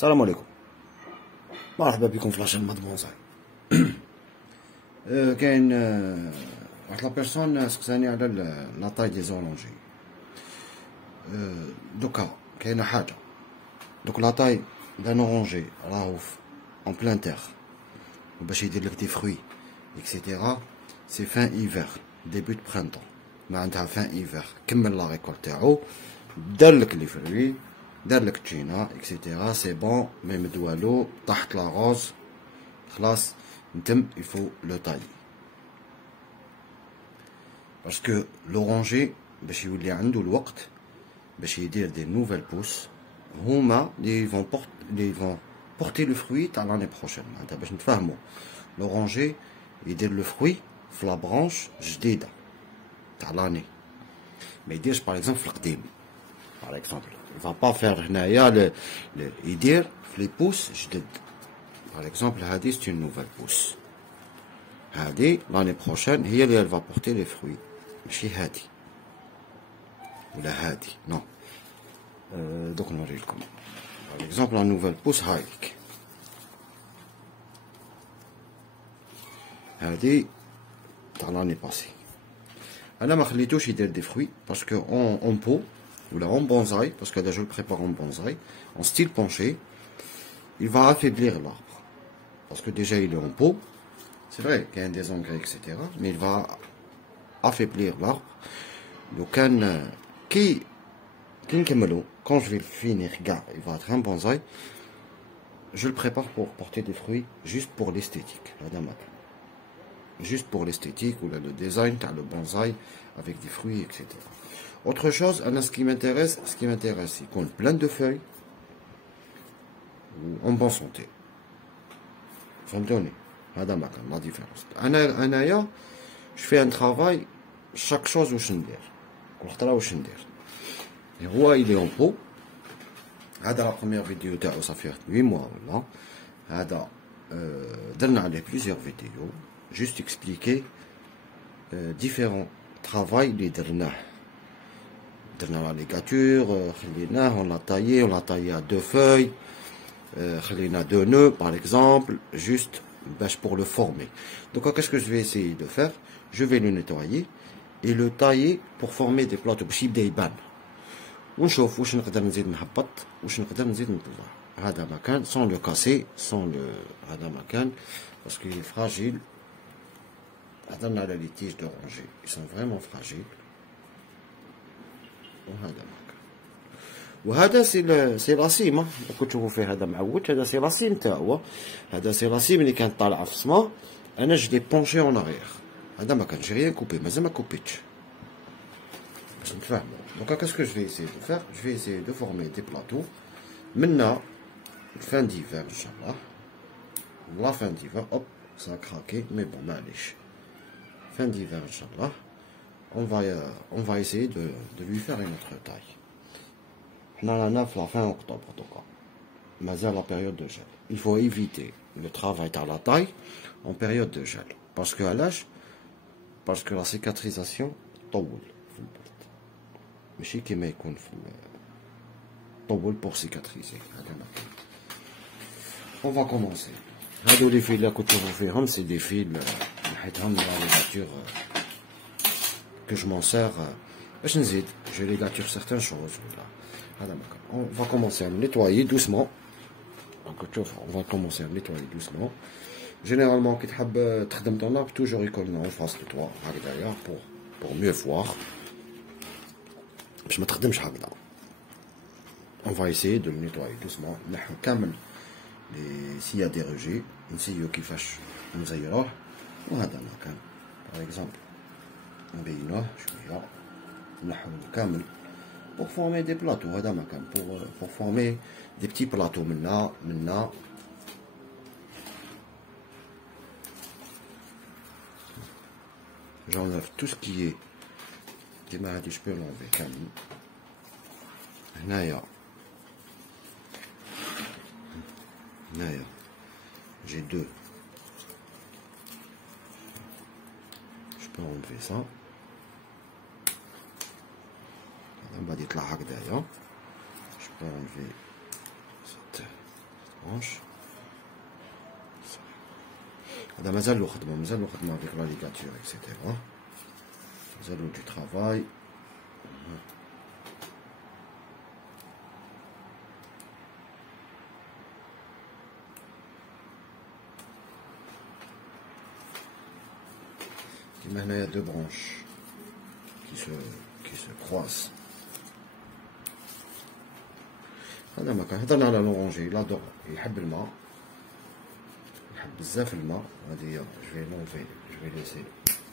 السلام عليكم. مرحبا بكم في لاشين ماد بونزاي. كاين واحد لا بيرسون سقساني على لا طاي دي زورونجي. دوكا كاينه حاجه، دوك لا طاي دان اورونجي راهو اون بلان تيغ، باش يدير لك دي فروي اكسيتيرا سي فان ايفير ديبوت برينطون، معناتها فان ايفير كمل لا ريكول تاعو، دار لك لي فروي، دار لك تشينا اكسيتيرا سي بون، ما يمد والو، طاحت لا غوز خلاص نتم يفو لو طاي. باسكو لورونجي باش يولي عنده الوقت باش يدير دي نوفيل بوس، هما لي فون بورتي لو فروي تاع لاني بروشين. معناتها باش نتفاهمو، لورونجي يدير لو فروي في لا برانش جديده تاع لاني، ما يديرش باغ اكزومبل في القديم. باغ اكزومبل il va pas faire هنايا يدير في لي بوس جدد. باغ اكزومبل هادي سي اون نوفيل بوس، هادي لاني بروشين هي اللي va porter لي فروي، ماشي هادي ولا هادي نو. دوك نوريلكم باغ اكزومبل لا نوفيل بوس هايك، هادي تاع لاني باسي. انا ما خليتوش يدير دي فروي باسكو اون بو ولا اون بونزاي، باسكو هذا جو بريبار اون بونزاي en style penché, il va affaiblir l'arbre. Parce que déjà il est en pot, c'est vrai qu'il y a des engrais, etc. Mais il va affaiblir l'arbre. Donc, quand je vais le finir, il va être un bonsaï. Je le prépare pour porter des fruits juste pour l'esthétique. Juste pour l'esthétique ou le design, le bonsaï avec des fruits, etc. Autre chose, ce qui m'intéresse, il compte plein de feuilles en bonne santé. فهمتوني؟ هذا ما كان لا ديفيرونس. انايا جو في ان ترافاي شاك شوز واش ندير، كل خطره واش ندير. هو إلي اون بو، هذا لا بروميير فيديو تاعو صافي 8 موا ولا هذا. درنا عليه بليزيور فيديو جوست اكسبليكي ديفيرون ترافاي اللي درنا لا ليغاتور، خليناه اون لا طايي ا دو فوي، خلينا deux nœuds par exemple, juste pour le former. Donc qu'est-ce que je vais essayer de faire? Je vais le nettoyer et le tailler pour former des plateaux باش يبدا يبان، ونشوف واش نقدر نزيد نهبط واش نقدر نزيد نطلع. هذا مكان sans le casser، هذا مكان parce qu'il est fragile. هضرنا على لي تيج d'oranger، ils sont vraiment fragiles. وهذا وهذا سي لاسيم، كنت تشوفوا فيه هذا معوج، هذا سي لاسيم تاعو، هذا سي لاسيم اللي كانت طالعه في السما. انا جو دي بونشي اون اغيغ، هذا ما كانش ريان كوبي، مازال ما كوبيتش باش نتفاهموا. دونك كاسكو جو في اسيي دو فير، جو في اسيي دو فورمي دي بلاطو منا فان ديفير ان شاء الله. لا فان ديفير اوب سا كراكي مي بون معليش، فان ديفير ان شاء الله on va essayer de lui faire une autre taille. On a la fin octobre, en tout cas. Mais à la période de gel. Il faut éviter le travail à la taille en période de gel. Parce que à l'âge, parce que la cicatrisation, طول في البرد. ماشي كيما يكون في طول pour cicatriser. On va commencer. هادو لي فيل اللي كنت تشوفوا فيهم سي دي فيل نحيتهم لا ليغاتور que je m'en sers باش نزيد je ligature certaines choses ولا. On va commencer à nettoyer doucement. Donc, on va commencer à nettoyer doucement. Généralement, quand tu تخدم ton arbre, toujours il colle en face de toi, derrière, pour mieux voir. باش ما تخدمش هكذا. On va essayer de le nettoyer doucement. نحو كامل s'il y a des rejets, نسيو كيفاش نزيروه. وهذا مكان. Par exemple, نبينوه شوية. نحو كامل. Pour former des plateaux, pour former des petits plateaux maintenant. J'enlève tout ce qui est des maladies, je peux l'enlever quand même. J'ai deux. Je peux enlever ça. On va dire là, je peux enlever cette برونش. هذا مازالو خدمة avec la ligature etc. مازالو du travail. Maintenant il y a deux branches qui se croisent. هذا مكان هضرنا على لورونجي لا دور يحب الماء يحب بزاف الماء. هذه هي جو في لونفي جو في ليسي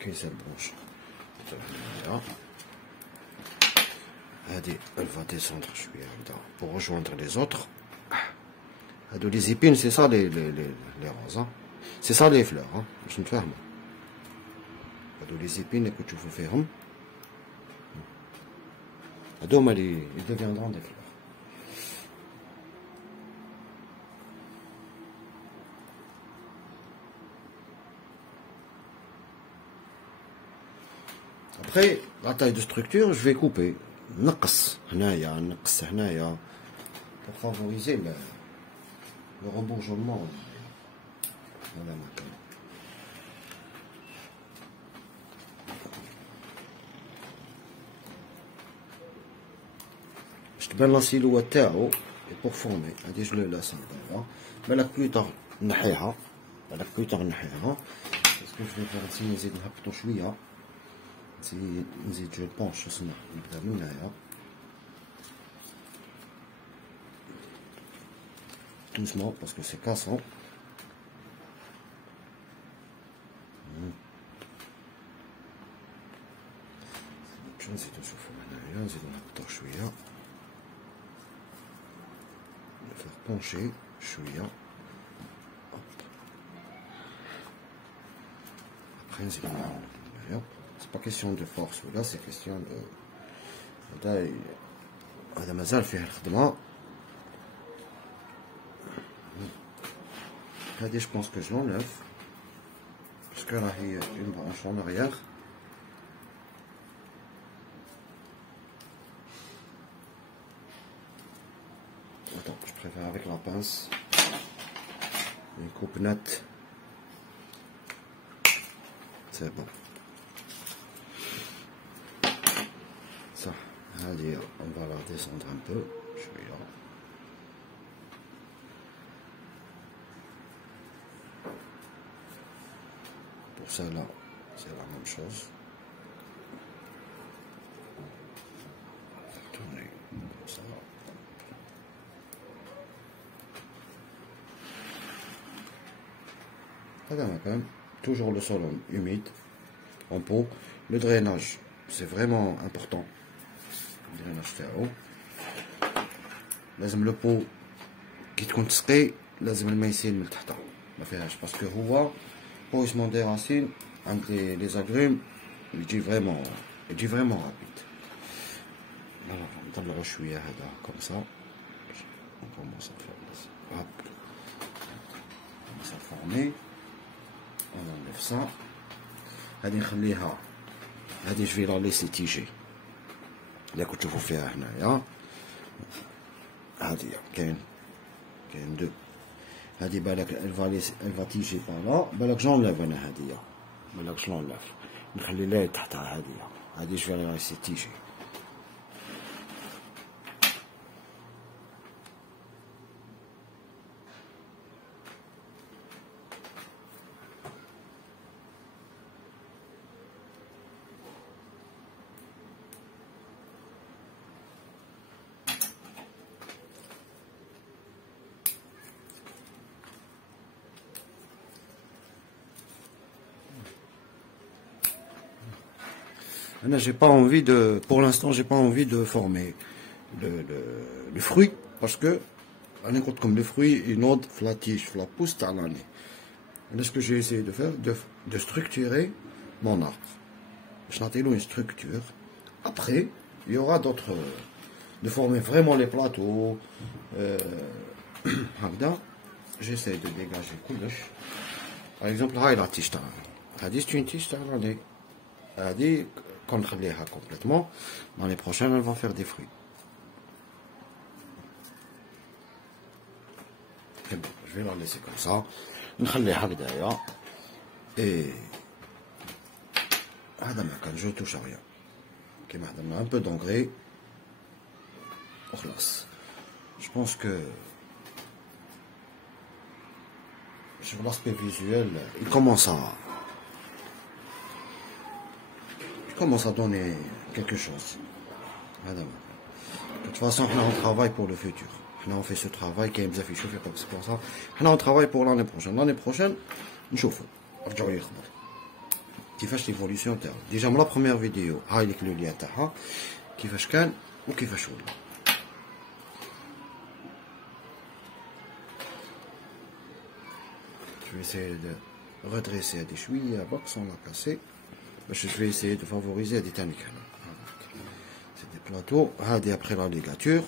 كاين سيل برونش هذه elle va descendre شويه هكذا pour rejoindre les autres. هادو لي زيبين سي سا لي روز سي سا لي فلور باش نتفاهمو. هادو لي زيبين اللي كتشوفو فيهم هادو هما لي deviendront des fleurs. Après, la taille de structure, je vais couper. نقص هنايا pour favoriser le rebourgeonnement. Voilà maintenant. Je te donne la silhouette تاعو pour former. هادي je le laisse هكذا. بالك بلوتار نحيها. parce que je vais faire ici نزيد نهبطو شويه. نزيد جو بونش اسمع نبدا من هنايا doucement parce que c'est cassant. نزيدو نشوفو هنايا نزيدو نهبطو شويه نفيغ بونشي شويه. après نزيدو نعاونو هنايا. C'est pas question de force là, c'est question de هذا مازال فيه الخدمة. هذه je pense que je l'enlève parce que là il y a une branche en arrière. Attends, je préfère avec la pince une coupe nette. C'est bon. Ça, allez, on va la descendre un peu. Je suis là. Pour celle-là, c'est la même chose. Tourner comme ça. Voilà, toujours le sol humide, en pot. Le drainage, c'est vraiment important. الدريناج تاعو لازم لو بو كي تكون تسقي لازم الماء يسيل من تحت ما فيهاش باسكو هو بويسمون دي راسين عند لي زاغروم يجي فريمون رابيد. فوالا نطلعو شويه هذا كوم سا نكومونس هاب كومونس فورمي ونضيف سا. هادي نخليها هادي جو في لا ليسي تيجي اللي كنت تشوفوا فيها هنايا. هادي كاين دو هادي بالك الفا تيجي بالا بالك جونليف انا هادي بالك جونليف نخلي لها تحتها هادي جو في ليسي تيجي. J'ai pas envie de, pour l'instant, j'ai pas envie de former le fruit parce que, comme le fruit, il node la tige, la pousse à l'année. Ce que j'ai essayé de faire, de structurer mon arbre. Je n'ai une structure. Après, il y aura d'autres, de former vraiment les plateaux. J'essaie de dégager couche. Par exemple, là, il a tige à l'année. C'est une tige à l'année. Qu'on relèvera complètement. L'année prochaine, elle va faire des fruits. Et vais la laisser comme ça. نخليها هكذايا. Et هذا ما كان je touche à rien. كيما هضرنا un peu d'engrais. وخلاص. Je pense que sur l'aspect visuel, il commence à donner quelque chose. De toute façon, on travaille pour le futur. On fait ce travail qui est bien affiché, c'est pour ça. On travaille pour l'année prochaine. L'année prochaine, nous verrons. Qui fait l'évolution. Déjà, la première vidéo, c'est le lien qui fait ce qu'il ou qui fait ce qu'il. Je vais essayer de redresser des chouilles à box, on l'a cassé. Je vais essayer de favoriser des taniques. C'est des plateaux. Après la ligature.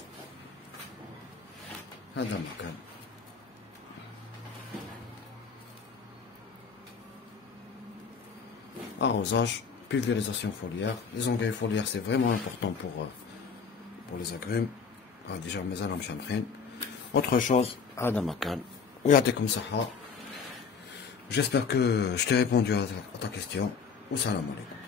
Arrosage, pulvérisation foliaire. Les engrais foliaires, c'est vraiment important pour les agrumes. Déjà, mes alarmes champrines. Autre chose, comme ça. J'espère que je t'ai répondu à ta question. Salam alaikum.